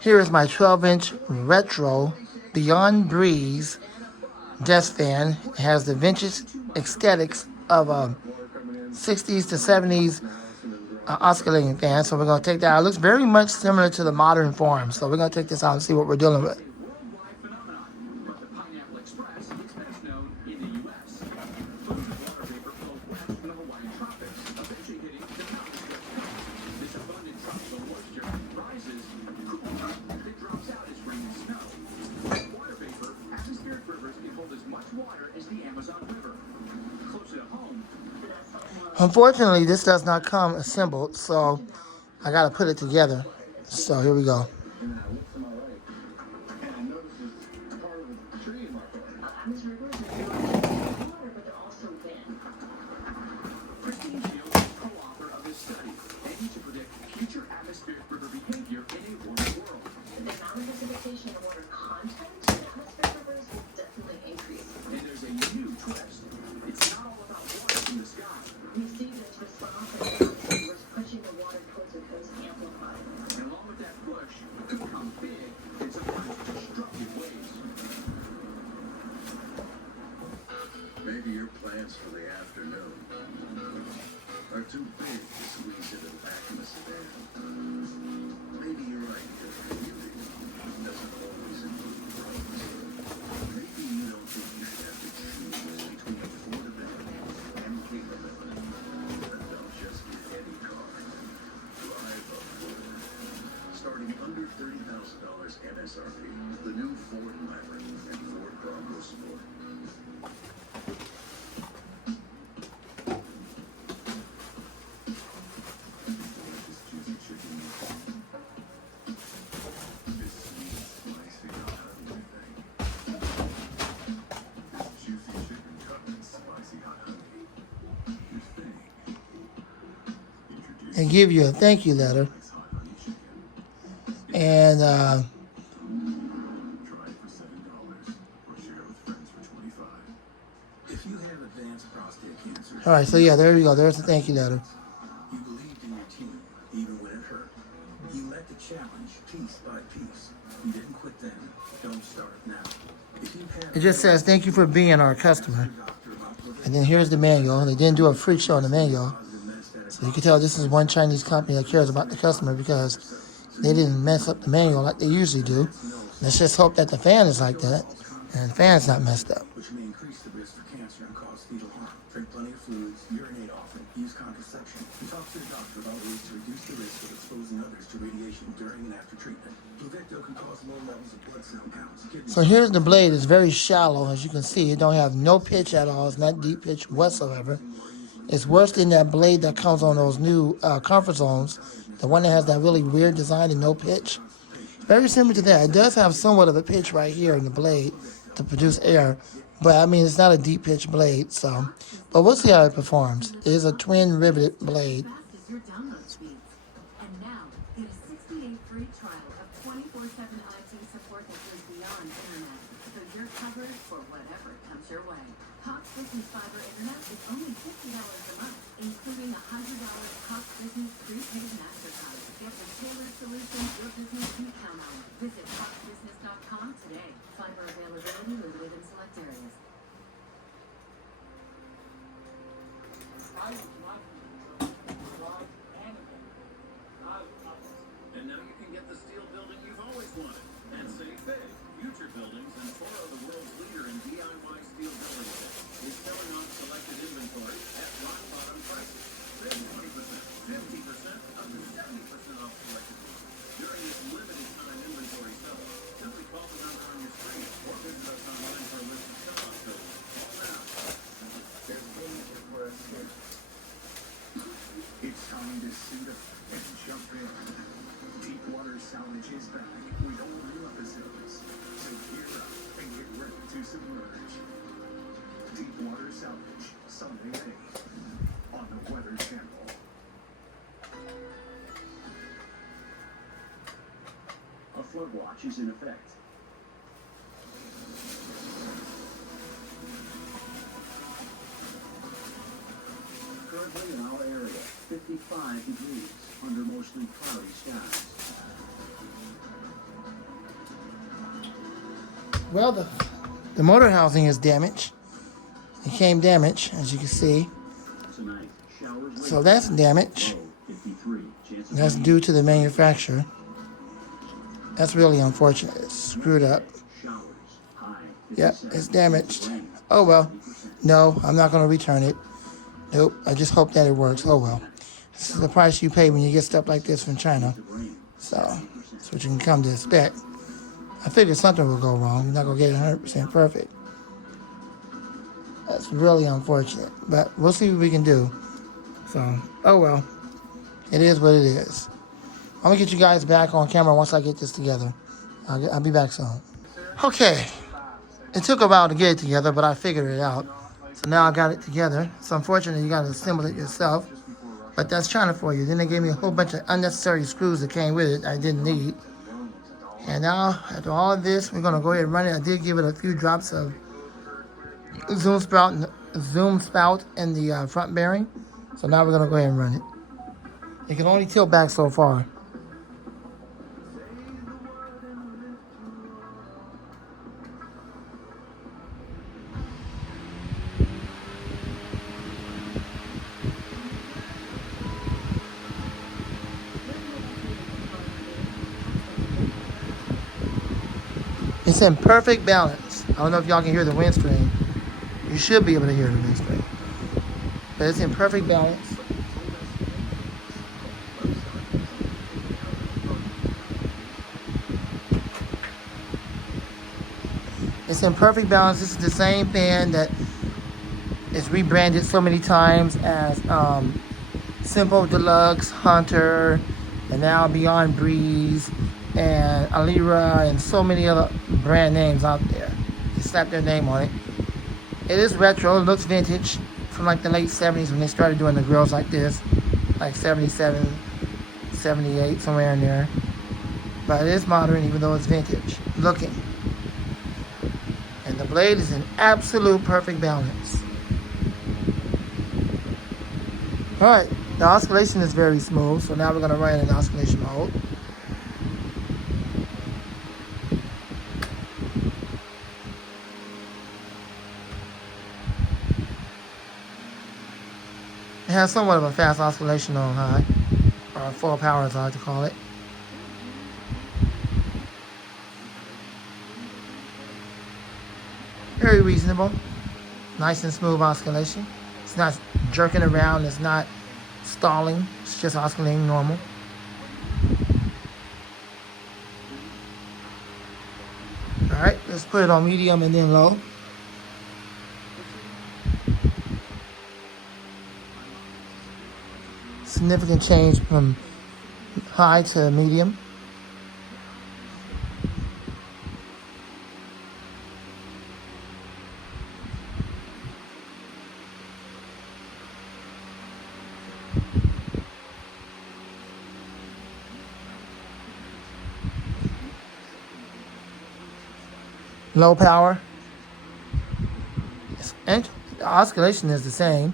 Here is my 12-inch retro Beyond Breeze desk fan. It has the vintage aesthetics of a 60s to 70s oscillating fan. So we're going to take that out. It looks very much similar to the modern form. So we're going to take this out and see what we're dealing with. Unfortunately, this does not come assembled, so I got to put it together. So here we go. Maybe your plans for the afternoon are too big to squeeze into the back of a sedan. Maybe your idea of commuting doesn't always include roads. Maybe you don't think you should have to choose between affordability and capability. Then don't just get any car. Drive a Ford. Starting under $30,000 MSRP, the new Ford Maverick and Ford Bronco Sport. And give you a thank you letter. And all right, so yeah, there you go. There's the thank you letter. You believed in your team, even when it hurt. You led the challenge piece by piece. You didn't quit then. Don't start now. If you had It just says thank you for being our customer. And then here's the manual. They didn't do a freak show on the manual. So you can tell this is one Chinese company that cares about the customer because they didn't mess up the manual like they usually do. Let's just hope that the fan is like that and the fan's not messed up. which may increase the risk for cancer and cause fetal harm. Drink plenty of fluids, urinate often, use contraception, and talk to your doctor about ways to reduce the risk of exposing others to radiation during and after treatment. Pluvicto can cause low levels of blood cell counts. So here's the blade. It's very shallow, as you can see. It don't have no pitch at all. It's not deep pitch whatsoever. It's worse than that blade that comes on those new comfort zones. The one that has that really weird design and no pitch. Very similar to that. It does have somewhat of a pitch right here in the blade to produce air. But I mean, it's not a deep pitch blade. So, but we'll see how it performs. It is a twin riveted blade. And now, get a 60-day free trial of 24/7 IT support that goes beyond internet, so you're covered for whatever comes your way. Cox Business Fiber Internet is only $50 a month, including $100 Cox Business prepaid MasterCard. Get the tailored solution your business can count on. Visit coxbusiness.com today. Fiber availability limited in select areas. And now you can get the steel building you've always wanted and save big. Future Buildings and Toro, the world's leader in DIY steel building kits, is selling on selected inventory at rock bottom prices. Save 20%, 50%, up to 70% off selected ones. During this limited time inventory sale, simply call the number on your screen or visit us online for a list of sell-out codes. Call now. There's plenty for us here. It's time to suit up and jump in. Deepwater Salvage is back with all new episodes. So gear up and get ready to submerge. Deepwater Salvage, Sunday at 8 on the Weather Channel. A flood watch is in effect. Currently in our area, 55 degrees under mostly cloudy skies. Well, the motor housing is damaged. It came damaged, as you can see. So that's damage. That's due to the manufacturer. That's really unfortunate. It's screwed up. Yep, it's damaged. Oh well. No, I'm not going to return it. Nope, I just hope that it works. Oh well. This is the price you pay when you get stuff like this from China. So, that's what you can come to expect. I figured something would go wrong. You're not going to get it 100% perfect. That's really unfortunate. But we'll see what we can do. So, oh well. It is what it is. I'm going to get you guys back on camera once I get this together. I'll be back soon. Okay. It took a while to get it together, but I figured it out. So now I got it together. It's unfortunate you got to assemble it yourself. But that's China for you. Then they gave me a whole bunch of unnecessary screws that came with it I didn't need. And now, after all of this, we're going to go ahead and run it. I did give it a few drops of zoom spout in the front bearing. So now we're going to go ahead and run it. It can only tilt back so far. It's in perfect balance. I don't know if y'all can hear the wind stream. You should be able to hear the wind stream. But it's in perfect balance. It's in perfect balance. This is the same fan that is rebranded so many times as Simple Deluxe, Hunter, and now Beyond Breeze, and Alira, and so many other brand names out there. They slapped their name on it. It is retro. It looks vintage from like the late 70s when they started doing the grills like this, like 77, 78, somewhere in there. But it is modern even though it's vintage looking. And the blade is in absolute perfect balance. Alright, the oscillation is very smooth, so now we're going to run in oscillation mode. It has somewhat of a fast oscillation on high, or full power as I like to call it. Very reasonable. Nice and smooth oscillation. It's not jerking around, it's not stalling, it's just oscillating normal. Alright, let's put it on medium and then low. Significant change from high to medium. Low power. And the oscillation is the same.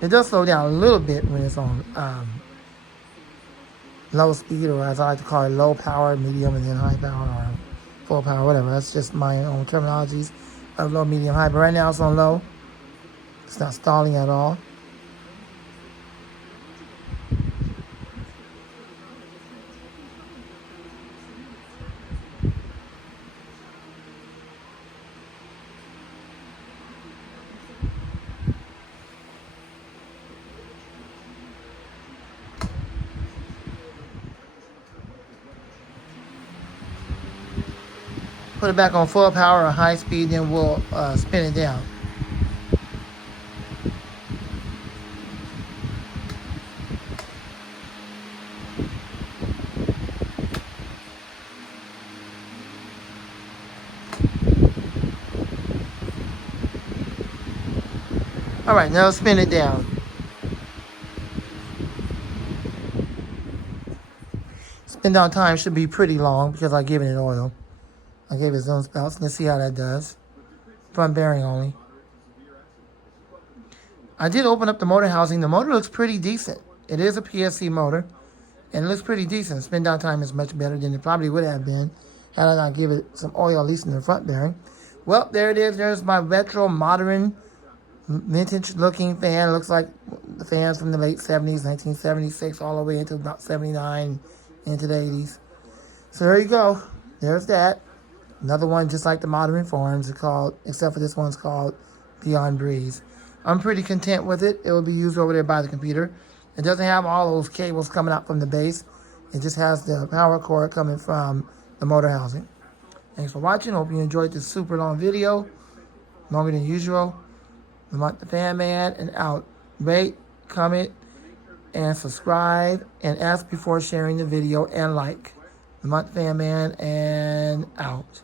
It does slow down a little bit when it's on low speed, or as I like to call it, low power, medium, and then high power, or full power, whatever. That's just my own terminologies of low, medium, high. But right now it's on low. It's not stalling at all. Put it back on full power or high speed, then we'll spin it down. Alright, now spin it down. Spin down time should be pretty long because I gave it oil. I gave it zone spouts. Let's see how that does. Front bearing only. I did open up the motor housing. The motor looks pretty decent. It is a PSC motor, and it looks pretty decent. Spin down time is much better than it probably would have been Had I not give it some oil, at least in the front bearing. Well, there it is. There's my retro, modern, vintage-looking fan. It looks like the fans from the late 70s, 1976, all the way into about 79, into the 80s. So there you go. There's that. Another one just like the modern reforms, it's called, except for this one's called Beyond Breeze. I'm pretty content with it. It will be used over there by the computer. It doesn't have all those cables coming out from the base. It just has the power cord coming from the motor housing. Thanks for watching. Hope you enjoyed this super long video. Longer than usual. Lamont the Fan Man, and out. Rate, comment, and subscribe, and ask before sharing the video, and like. Lamont the Fan Man, and out.